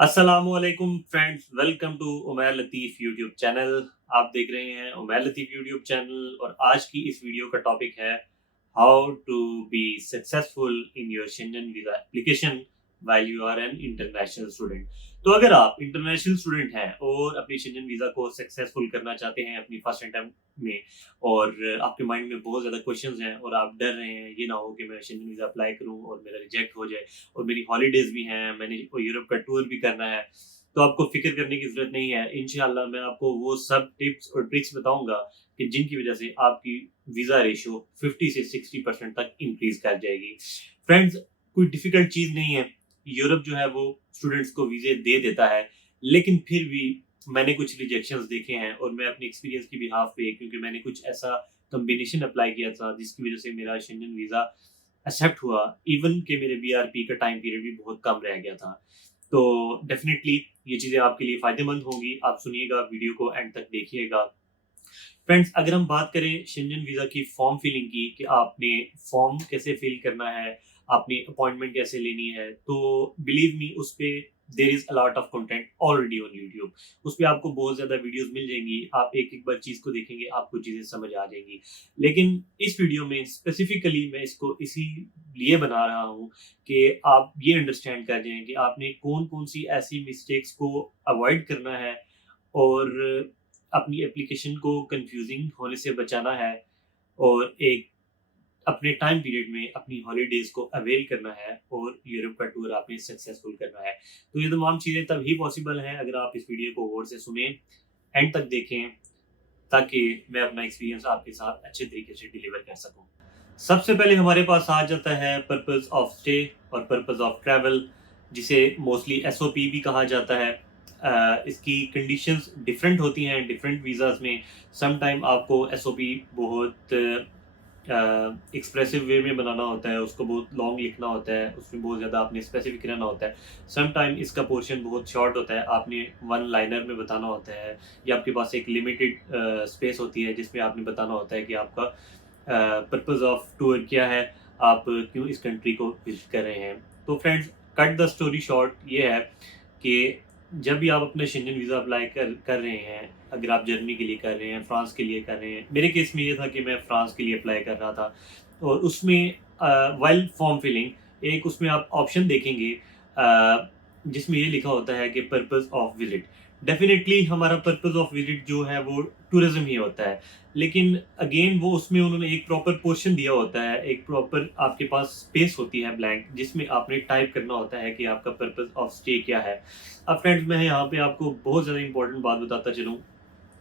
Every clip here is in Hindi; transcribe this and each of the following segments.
अस्सलामुअलैकुम friends, welcome to Umair Latif YouTube channel. आप देख रहे हैं उमैर लतीफ़ यूट्यूब चैनल और आज की इस वीडियो का टॉपिक है how to be successful in your Schengen visa application while you are an international student. तो अगर आप इंटरनेशनल स्टूडेंट हैं और अपनी शेंजन वीज़ा को सक्सेसफुल करना चाहते हैं अपनी फर्स्ट अटेम्प्ट में और आपके माइंड में बहुत ज़्यादा क्वेश्चंस हैं और आप डर रहे हैं ये ना हो कि मैं शेंजन वीज़ा अप्लाई करूं और मेरा रिजेक्ट हो जाए और मेरी हॉलीडेज भी हैं, मैंने यूरोप का टूर भी करना है, तो आपको फ़िक्र करने की ज़रूरत नहीं है। इंशाअल्लाह मैं आपको वो सब टिप्स और ट्रिक्स बताऊँगा कि जिनकी वज़ह से आपकी वीज़ा रेशियो 50 से 60% तक इंक्रीज़ कर जाएगी। फ्रेंड्स, कोई डिफ़िकल्ट चीज़ नहीं है। यूरोप जो है वो स्टूडेंट्स को वीज़े दे देता है, लेकिन फिर भी मैंने कुछ रिजेक्शंस देखे हैं और मैं अपनी एक्सपीरियंस की बिहाफ़ पे क्योंकि मैंने कुछ ऐसा कॉम्बिनेशन अप्लाई किया था जिसकी वज़ह से मेरा शेंजन वीज़ा एक्सेप्ट हुआ, इवन कि मेरे बीआरपी का टाइम पीरियड भी बहुत कम रह गया था। तो डेफ़िनेटली ये चीज़ें आपके लिए फ़ायदेमंद होंगी। आप सुनिएगा, वीडियो को एंड तक देखिएगा। फ्रेंड्स, अगर हम बात करें शेंजन वीज़ा की फॉर्म फिलिंग की कि आपने फॉर्म कैसे फिल करना है, आपने अपॉइंटमेंट कैसे लेनी है, तो बिलीव मी उस पे there is a lot of content already on YouTube. उस पे आपको बहुत ज़्यादा वीडियोज़ मिल जाएँगी। आप एक-एक बार चीज़ को देखेंगे, आपको चीज़ें समझ आ जाएँगी। लेकिन इस वीडियो में स्पेसिफ़िकली मैं इसको इसीलिए बना रहा हूँ कि आप ये अंडरस्टैंड कर जाएँ कि आपने कौन-कौन सी ऐसी मिस्टेक्स को अवॉइड करना है और अपनी एप्लीकेशन को कंफ्यूजिंग होने से बचाना है और एक अपने टाइम पीरियड में अपनी हॉलीडेज को अवेल करना है और यूरोप का टूर आपने सक्सेसफुल करना है। तो ये तमाम चीज़ें तभी पॉसिबल हैं अगर आप इस वीडियो को गौर से सुनें, एंड तक देखें, ताकि मैं अपना एक्सपीरियंस आपके साथ अच्छे तरीके से डिलीवर कर सकूँ। सबसे पहले हमारे पास आ जाता है पर्पस ऑफ स्टे और पर्पस ऑफ ट्रैवल, जिसे मोस्टली एसओपी भी कहा जाता है। इसकी कंडीशंस डिफरेंट होती हैं डिफरेंट वीज़ाज़ में। सम टाइम आपको एसओपी बहुत एक्सप्रेसिव वे में बनाना होता है, उसको बहुत लॉन्ग लिखना होता है, उसमें बहुत ज़्यादा आपने स्पेसिफिक रहना होता है। सम टाइम इसका पोर्शन बहुत शॉर्ट होता है, आपने वन लाइनर में बताना होता है या आपके पास एक लिमिटेड स्पेस होती है जिसमें आपने बताना होता है कि आपका पर्पस ऑफ टूर क्या है, आप क्यों इस कंट्री को विजिट कर रहे हैं। तो friends, cut the story short ये है कि जब भी आप अपना शेंजन वीज़ा अप्लाई कर कर रहे हैं, अगर आप जर्मनी के लिए कर रहे हैं, फ्रांस के लिए कर रहे हैं, मेरे केस में ये था कि मैं फ्रांस के लिए अप्लाई कर रहा था और उसमें व्हाइल फॉर्म फिलिंग एक उसमें आप ऑप्शन देखेंगे जिसमें ये लिखा होता है कि पर्पस ऑफ विजिट। डेफिनेटली हमारा पर्पस ऑफ विजिट जो है वो टूरिज्म ही होता है, लेकिन अगेन वो उसमें उन्होंने एक प्रॉपर पोर्शन दिया होता है, एक प्रॉपर आपके पास स्पेस होती है ब्लैंक, जिसमें आपने टाइप करना होता है कि आपका पर्पस ऑफ स्टे क्या है। अब फ्रेंड्स, मैं यहाँ पे आपको बहुत ज़्यादा इंपॉर्टेंट बात बताता चलूँ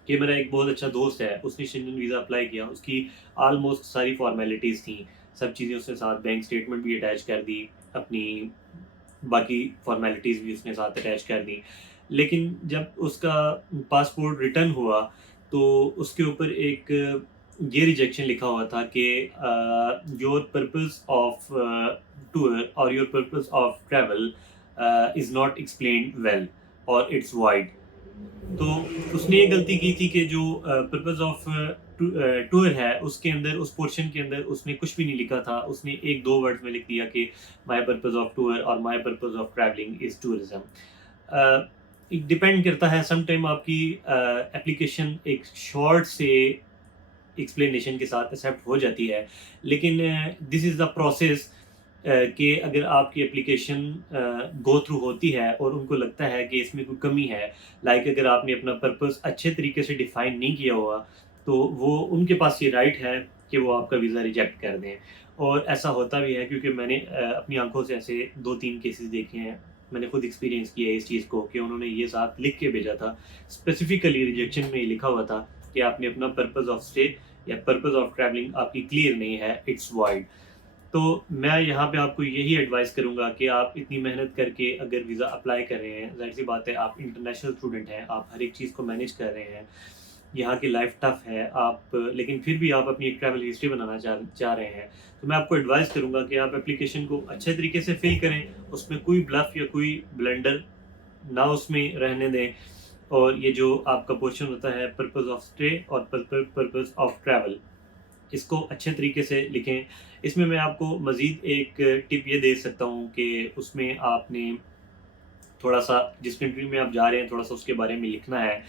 कि मेरा एक बहुत अच्छा दोस्त है, उसने शेंजन वीज़ा अप्लाई किया, उसकी ऑलमोस्ट सारी फॉर्मेलिटीज़ थी, सब चीज़ें उसने साथ बैंक स्टेटमेंट भी अटैच कर दी, अपनी बाकी फॉर्मेलिटीज़ भी उसने साथ अटैच कर दी। लेकिन जब उसका पासपोर्ट रिटर्न हुआ, तो उसके ऊपर एक ये रिजेक्शन लिखा हुआ था कि योर पर्पस ऑफ टूर और your purpose of travel is not explained well और इट्स वाइड। तो उसने ये गलती की थी कि जो पर्पस ऑफ टूर है उसके अंदर, उस पोर्शन के अंदर उसने कुछ भी नहीं लिखा था। उसने 1-2 वर्ड्स में लिख दिया कि माय पर्पस ऑफ टूर और my purpose of travelling is tourism. Depend करता है, सम टाइम आपकी एप्लीकेशन एक शॉर्ट से एक्सप्लेनेशन के साथ एक्सेप्ट हो जाती है, लेकिन दिस इज़ द प्रोसेस कि अगर आपकी एप्लीकेशन गो थ्रू होती है और उनको लगता है कि इसमें कोई कमी है, लाइक अगर आपने अपना पर्पस अच्छे तरीके से डिफाइन नहीं किया हुआ, तो वो उनके पास ये राइट है कि वो आपका वीज़ा रिजेक्ट कर दें। और ऐसा होता भी है क्योंकि मैंने अपनी आंखों से ऐसे 2-3 केसेस देखे हैं। मैंने खुद एक्सपीरियंस किया है इस चीज़ को कि उन्होंने ये साथ लिख के भेजा था, स्पेसिफिकली रिजेक्शन में ये लिखा हुआ था कि आपने अपना पर्पस ऑफ स्टे या पर्पस ऑफ ट्रैवलिंग आपकी क्लियर नहीं है, इट्स वाइड। तो मैं यहाँ पे आपको यही एडवाइस करूँगा कि आप इतनी मेहनत करके अगर वीज़ा अप्लाई कर रहे हैं, ज़ाहिर-सी बात है आप इंटरनेशनल स्टूडेंट हैं, आप हर एक चीज़ को मैनेज कर रहे हैं, यहाँ की लाइफ़ टफ़ है, आप लेकिन फिर भी आप अपनी एक ट्रैवल हिस्ट्री बनाना चाह चाह रहे हैं, तो मैं आपको एडवाइस करूँगा कि आप एप्लीकेशन को अच्छे तरीके से फ़िल करें, उसमें कोई ब्लफ़ या कोई ब्लंडर ना उसमें रहने दें। और ये जो आपका पोर्शन होता है पर्पस ऑफ स्टे और पर्पस ऑफ ट्रैवल, इसको अच्छे तरीके से लिखें। इसमें मैं आपको मज़ीद एक टिप ये दे सकता हूँ कि उसमें आपने थोड़ा सा जिस कंट्री में आप जा रहे हैं थोड़ा सा उसके बारे में लिखना है,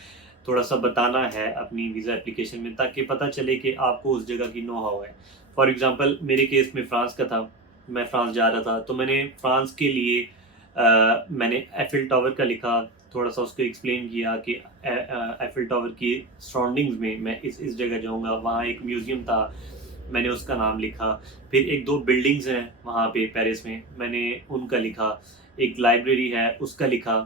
थोड़ा सा बताना है अपनी वीज़ा एप्लीकेशन में, ताकि पता चले कि आपको उस जगह की नो हाउ है। फॉर एग्ज़ाम्पल मेरे केस में फ्रांस का था, मैं फ्रांस जा रहा था, तो मैंने फ्रांस के लिए मैंने एफिल टावर का लिखा, थोड़ा सा उसको एक्सप्लेन किया कि एफिल टावर की सराउंडिंग्स में मैं इस जगह जाऊँगा, वहाँ एक म्यूज़ियम था, मैंने उसका नाम लिखा। फिर 1-2 बिल्डिंग्स हैं वहाँ पे पेरिस में, मैंने उनका लिखा। एक लाइब्रेरी है, उसका लिखा।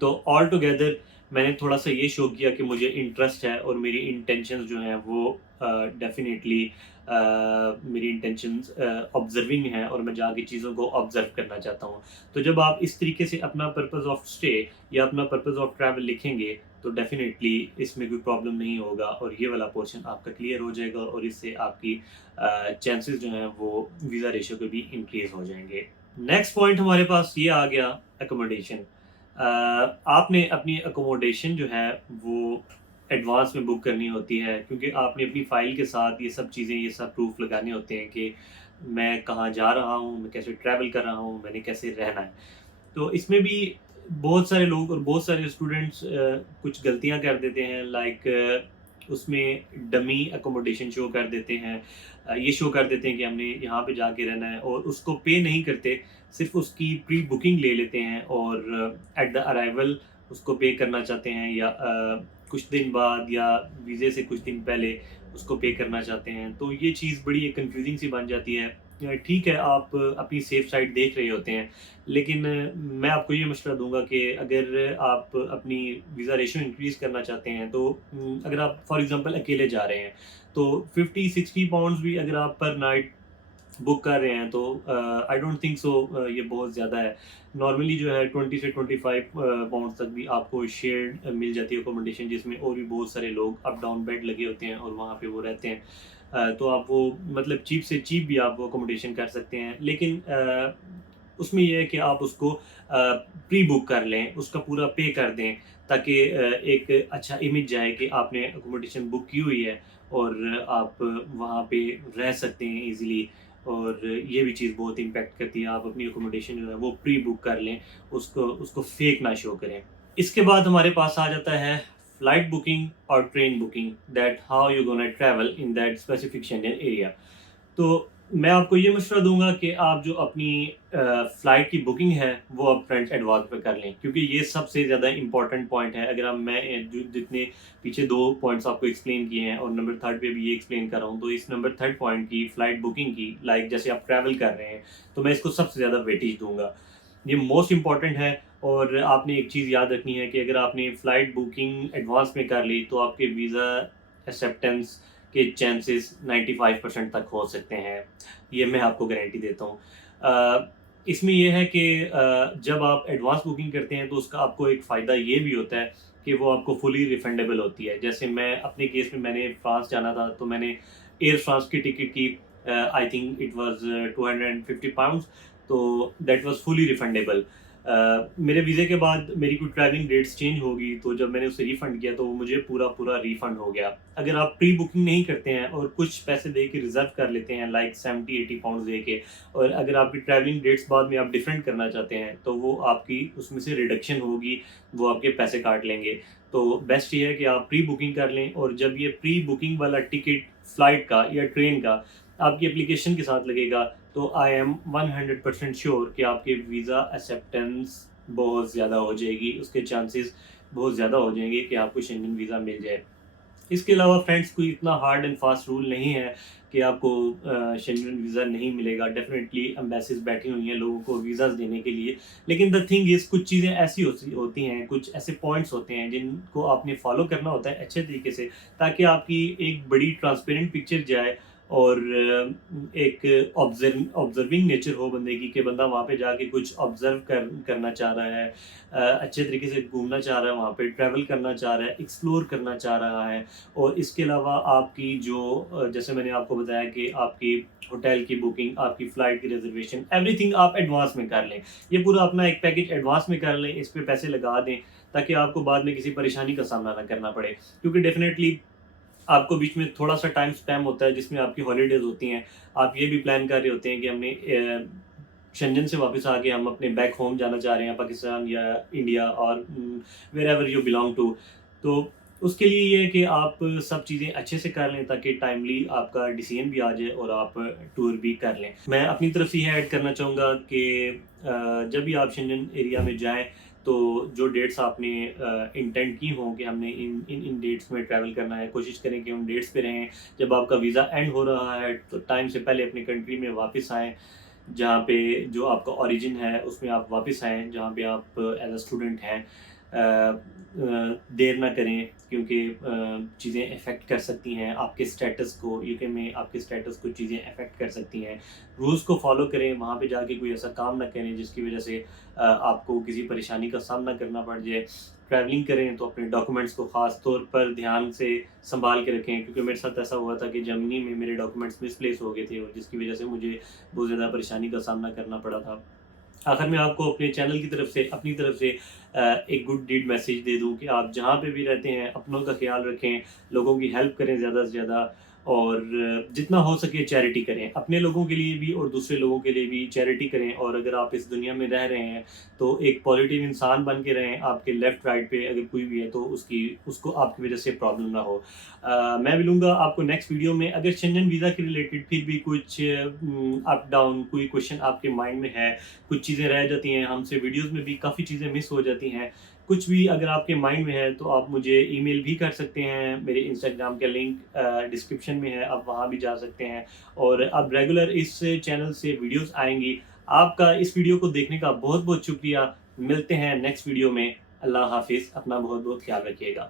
तो ऑल टुगेदर मैंने थोड़ा-सा ये शो किया कि मुझे इंटरेस्ट है और मेरी इंटेंशंस जो हैं वो डेफ़िनिटली मेरी इंटेंशंस ऑब्ज़र्विंग हैं और मैं जाके चीज़ों को ऑब्ज़र्व करना चाहता हूँ। तो जब आप इस तरीके से अपना पर्पस ऑफ स्टे या अपना पर्पस ऑफ ट्रैवल लिखेंगे, तो डेफ़िनिटली इसमें कोई प्रॉब्लम नहीं होगा और ये वाला पोर्शन आपका क्लियर हो जाएगा और इससे आपकी चांसेस जो हैं वो वीज़ा रेशियो के भी इंक्रीज़ हो जाएँगे। नेक्स्ट पॉइंट हमारे पास ये आ गया अकोमोडेशन। आपने अपनी अकोमोडेशन जो है वो एडवांस में बुक करनी होती है, क्योंकि आपने अपनी फ़ाइल के साथ ये सब चीज़ें, ये सब प्रूफ़ लगाने होते हैं कि मैं कहाँ जा रहा हूँ, मैं कैसे ट्रैवल कर रहा हूँ, मैंने कैसे रहना है। तो इसमें भी बहुत सारे लोग और बहुत सारे स्टूडेंट्स कुछ गलतियाँ कर देते हैं, लाइक उसमें डमी अकोमोडेशन शो कर देते हैं। ये शो कर देते हैं कि हमने यहाँ पे जाके रहना है और उसको पे नहीं करते, सिर्फ़ उसकी प्री बुकिंग ले लेते हैं और एट द अराइवल उसको पे करना चाहते हैं, या कुछ दिन बाद या वीज़े से कुछ दिन पहले उसको पे करना चाहते हैं। तो ये चीज़ बड़ी एक कन्फ्यूज़िंग सी बन जाती है। ठीक है, आप अपनी सेफ साइड देख रहे होते हैं, लेकिन मैं आपको ये मशवरा दूँगा कि अगर आप अपनी वीज़ा रेशियो इंक्रीज़ करना चाहते हैं, तो अगर आप फॉर एग्ज़ाम्पल अकेले जा रहे हैं, तो 50-60 पाउंड्स भी अगर आप पर नाइट बुक कर रहे हैं, तो आई डोंट थिंक सो ये बहुत ज़्यादा है। नॉर्मली जो है 20 से 25 पाउंड्स तक भी आपको शेयर्ड मिल जाती है अकोमोडेशन, जिसमें और भी बहुत सारे लोग अप डाउन बेड लगे होते हैं और वहाँ पे वो रहते हैं। तो आप वो मतलब चीप से चीप भी आप वो अकोमोडेशन कर सकते हैं। लेकिन उसमें ये है कि आप उसको प्री बुक कर लें, उसका पूरा पे कर दें, ताकि एक अच्छा इमेज जाए कि आपने अकोमोडेशन बुक की हुई है और आप वहाँ पे रह सकते हैं ईज़िली। और ये भी चीज़ बहुत इम्पैक्ट करती है, आप अपनी अकोमोडेशन जो है वो प्री बुक कर लें, उसको उसको फेक ना शो करें। इसके बाद हमारे पास आ जाता है फ्लाइट बुकिंग और train booking, that how you gonna travel in that specific Schengen area. तो मैं आपको ये मशवरा दूँगा कि आप जो अपनी फ़्लाइट की बुकिंग है, वो आप फ्रेंड्स एडवांस में कर लें, क्योंकि ये सबसे ज़्यादा इम्पोर्टेंट पॉइंट है। अगर हम मैं जो जितने पीछे 2 पॉइंट्स आपको एक्सप्लेन किए हैं और नंबर 3 पे भी ये एक्सप्लेन कर रहा हूँ, तो इस नंबर 3 पॉइंट की फ़्लाइट बुकिंग की, लाइक जैसे आप ट्रैवल कर रहे हैं, तो मैं इसको सबसे ज़्यादा वेटेज दूँगा। ये मोस्ट इम्पोर्टेंट है। और आपने एक चीज़ याद रखनी है कि अगर आपने फ़्लाइट बुकिंग एडवांस में कर ली, तो आपके वीज़ा एक्सेप्टेंस के चांसेस 95% तक हो सकते हैं। ये मैं आपको गारंटी देता हूँ। इसमें ये है कि जब आप एडवांस बुकिंग करते हैं, तो उसका आपको एक फ़ायदा ये भी होता है कि वो आपको फुली रिफंडेबल होती है। जैसे मैं अपने केस में मैंने फ्रांस जाना था, तो मैंने एयर फ्रांस की टिकट की, I think it was 250 pounds, तो दैट वाज़ फुली रिफंडेबल। मेरे वीज़े के बाद मेरी कुछ ट्रैवलिंग डेट्स चेंज हो गई, तो जब मैंने उसे रिफ़ंड किया, तो वो मुझे पूरा रिफ़ंड हो गया। अगर आप प्री बुकिंग नहीं करते हैं और कुछ पैसे दे के रिज़र्व कर लेते हैं, लाइक 70-80 पाउंड्स दे के, और अगर आपकी ट्रैवलिंग डेट्स बाद में आप डिफरेंट करना चाहते हैं, तो वो आपकी उसमें से रिडक्शन होगी, वो आपके पैसे काट लेंगे। तो बेस्ट ये है कि आप प्री बुकिंग कर लें, और जब ये प्री बुकिंग वाला टिकट फ़्लाइट का या ट्रेन का आपकी एप्लीकेशन के साथ लगेगा, तो आई एम 100% श्योर कि आपके वीज़ा एक्सेप्टेंस बहुत ज़्यादा हो जाएगी, उसके चांसेस बहुत ज़्यादा हो जाएँगे कि आपको शेंगन वीज़ा मिल जाए। इसके अलावा फ्रेंड्स, कोई इतना हार्ड एंड फास्ट रूल नहीं है कि आपको शेंगन वीज़ा नहीं मिलेगा। डेफ़िनेटली एम्बेसीज़ बैठी हुई हैं लोगों को वीज़ाज़ देने के लिए। लेकिन द थिंग इज़, कुछ चीज़ें ऐसी होती हैं, कुछ ऐसे पॉइंट्स होते हैं जिनको आपने फ़ॉलो करना होता है अच्छे तरीके से, ताकि आपकी एक बड़ी ट्रांसपेरेंट पिक्चर जाए और एक ऑब्ज़र्विंग नेचर हो बंदे की, कि बंदा वहाँ पे जाके कुछ ऑब्ज़र्व करना चाह रहा है, अच्छे तरीके से घूमना चाह रहा है, वहाँ पे ट्रैवल करना चाह रहा है, एक्सप्लोर करना चाह रहा है। और इसके अलावा आपकी जो जैसे मैंने आपको बताया कि आपकी होटल की बुकिंग, आपकी फ़्लाइट की रिज़र्वेशन, एवरीथिंग आप एडवांस में कर लें। ये पूरा अपना एक पैकेज एडवांस में कर लें, इस पे पैसे लगा दें, ताकि आपको बाद में किसी परेशानी का सामना ना करना पड़े। क्योंकि डेफ़िनेटली आपको बीच में थोड़ा-सा टाइम स्पैम होता है, जिसमें आपकी हॉलिडेज़ होती हैं। आप ये भी प्लान कर रहे होते हैं कि हमने शेंजन से वापस आके हम अपने बैक होम जाना चाह रहे हैं, पाकिस्तान या इंडिया और wherever you belong to, तो उसके लिए ये है कि आप सब चीज़ें अच्छे से कर लें ताकि टाइमली आपका डिसीजन भी आ जाए और आप टूर भी कर लें। मैं अपनी तरफ से ये ऐड करना चाहूँगा कि जब भी आप शेंजन एरिया में जाएँ, तो जो डेट्स आपने इंटेंड की हों कि हमने इन डेट्स में ट्रैवल करना है, कोशिश करें कि उन डेट्स पे रहें। जब आपका वीज़ा एंड हो रहा है, तो टाइम से पहले अपनी कंट्री में वापस आएँ, जहाँ पे जो आपका ओरिजिन है उसमें आप वापस आएँ, जहाँ पे आप एज़ अ स्टूडेंट हैं। देर ना करें, क्योंकि चीज़ें अफ़ेक्ट कर सकती हैं आपके स्टेटस को, यूके में आपके स्टेटस को चीज़ें अफ़ेक्ट कर सकती हैं। रूल्स को फ़ॉलो करें, वहाँ पे जाके कोई ऐसा काम ना करें जिसकी वज़ह से आपको किसी परेशानी का सामना करना पड़ जाए। ट्रैवलिंग करें तो अपने डॉक्यूमेंट्स को ख़ास तौर पर ध्यान से सँभाल के रखें, क्योंकि मेरे साथ ऐसा हुआ था कि जर्मनी में मेरे डॉक्यूमेंट्स मिसप्लेस हो गए थे और जिसकी वज़ह से मुझे बहुत ज़्यादा परेशानी का सामना करना पड़ा था। आखिर में आपको अपने चैनल की तरफ से, अपनी तरफ से एक गुड डीड मैसेज दे दूँ कि आप जहाँ पे भी रहते हैं अपनों का ख़्याल रखें, लोगों की हेल्प करें ज़्यादा से ज़्यादा, और जितना हो सके चैरिटी करें। अपने लोगों के लिए भी और दूसरे लोगों के लिए भी चैरिटी करें, और अगर आप इस दुनिया में रह रहे हैं तो एक पॉजिटिव इंसान बन के रहें। आपके लेफ्ट राइट पे अगर कोई भी है तो उसको आपकी वज़ह से प्रॉब्लम ना हो। मैं मिलूँगा आपको नेक्स्ट वीडियो में। अगर शेंजन वीज़ा के रिलेटेड फिर भी कुछ अप डाउन कोई क्वेश्चन आपके माइंड में है, कुछ चीज़ें रह जाती हैं, हमसे वीडियोज़ में भी काफ़ी चीज़ें मिस हो जाती हैं। कुछ भी अगर आपके माइंड में है तो आप मुझे ईमेल भी कर सकते हैं। मेरे इंस्टाग्राम का लिंक डिस्क्रिप्शन में है, आप वहाँ भी जा सकते हैं। और अब रेगुलर इस चैनल से वीडियोज़ आएँगी। आपका इस वीडियो को देखने का बहुत-बहुत शुक्रिया। मिलते हैं नेक्स्ट वीडियो में। अल्लाह हाफ़िज़। अपना बहुत-बहुत ख़्याल रखिएगा।